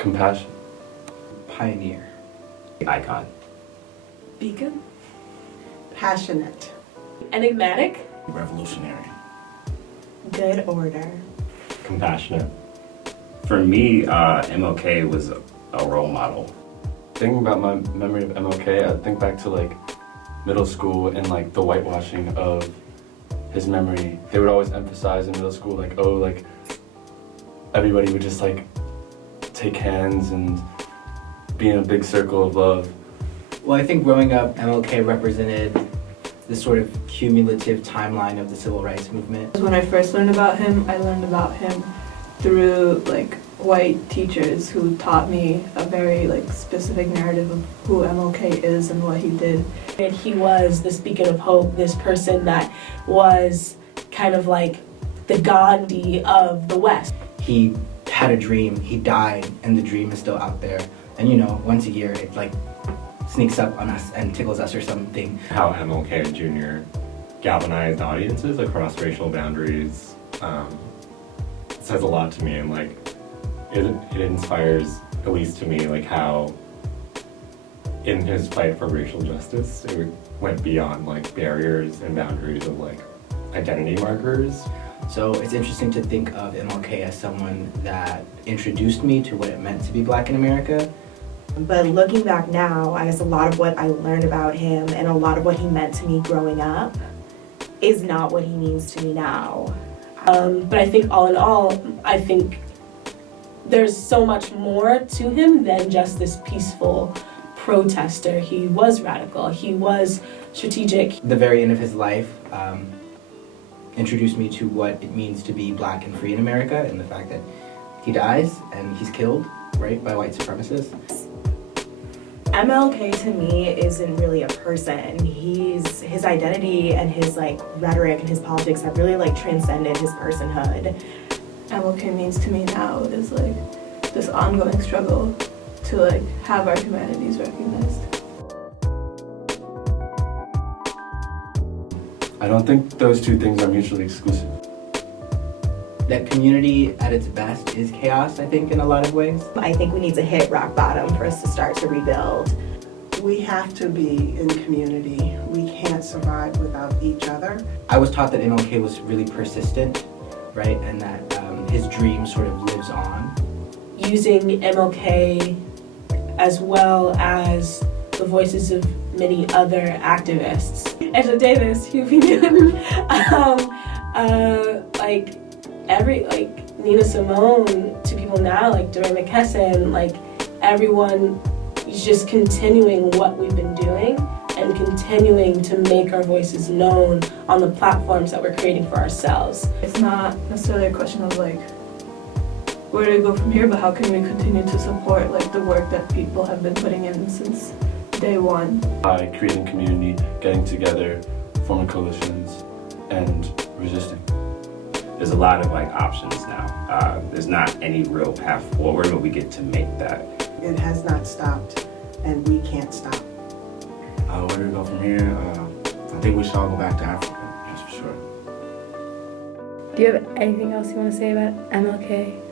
Compassion. Pioneer. Icon. Beacon. Passionate. Enigmatic. Revolutionary. Good order. Compassionate. For me, MLK was a role model. Thinking about my memory of MLK, I think back to like middle school and like the whitewashing of his memory. They would always emphasize in middle school like, oh, like everybody would just like take hands and be in a big circle of love. Well, I think growing up, MLK represented this sort of cumulative timeline of the civil rights movement. When I first learned about him, I learned about him through like white teachers who taught me a very like specific narrative of who MLK is and what he did. And he was this beacon of hope, this person that was kind of like the Gandhi of the West. He had a dream, he died, and the dream is still out there. And you know, once a year it like sneaks up on us and tickles us or something. How MLK Jr. galvanized audiences across racial boundaries says a lot to me, and like it inspires, at least to me, like how in his fight for racial justice it went beyond like barriers and boundaries of like identity markers. So it's interesting to think of MLK as someone that introduced me to what it meant to be Black in America. But looking back now, I guess a lot of what I learned about him and a lot of what he meant to me growing up is not what he means to me now. But I think all in all, I think there's so much more to him than just this peaceful protester. He was radical, he was strategic. The very end of his life introduced me to what it means to be Black and free in America, and the fact that he dies and he's killed, right, by white supremacists. MLK to me isn't really a person. His identity and his like rhetoric and his politics have really like transcended his personhood. MLK means to me now is like this ongoing struggle to like have our humanities recognized. I don't think those two things are mutually exclusive. That community at its best is chaos, I think, in a lot of ways. I think we need to hit rock bottom for us to start to rebuild. We have to be in community. We can't survive without each other. I was taught that MLK was really persistent, right, and that his dream sort of lives on. Using MLK as well as the voices of many other activists. Angela Davis, Huey Newton, like Nina Simone, to people now, like Dory McKesson, like everyone is just continuing what we've been doing and continuing to make our voices known on the platforms that we're creating for ourselves. It's not necessarily a question of like where do we go from here, but how can we continue to support like the work that people have been putting in since day one. By creating community, getting together, forming coalitions, and resisting. There's a lot of like options now. There's not any real path forward, but we get to make that. It has not stopped, and we can't stop. Where do we go from here? I think we should all go back to Africa, that's for sure. Do you have anything else you want to say about MLK?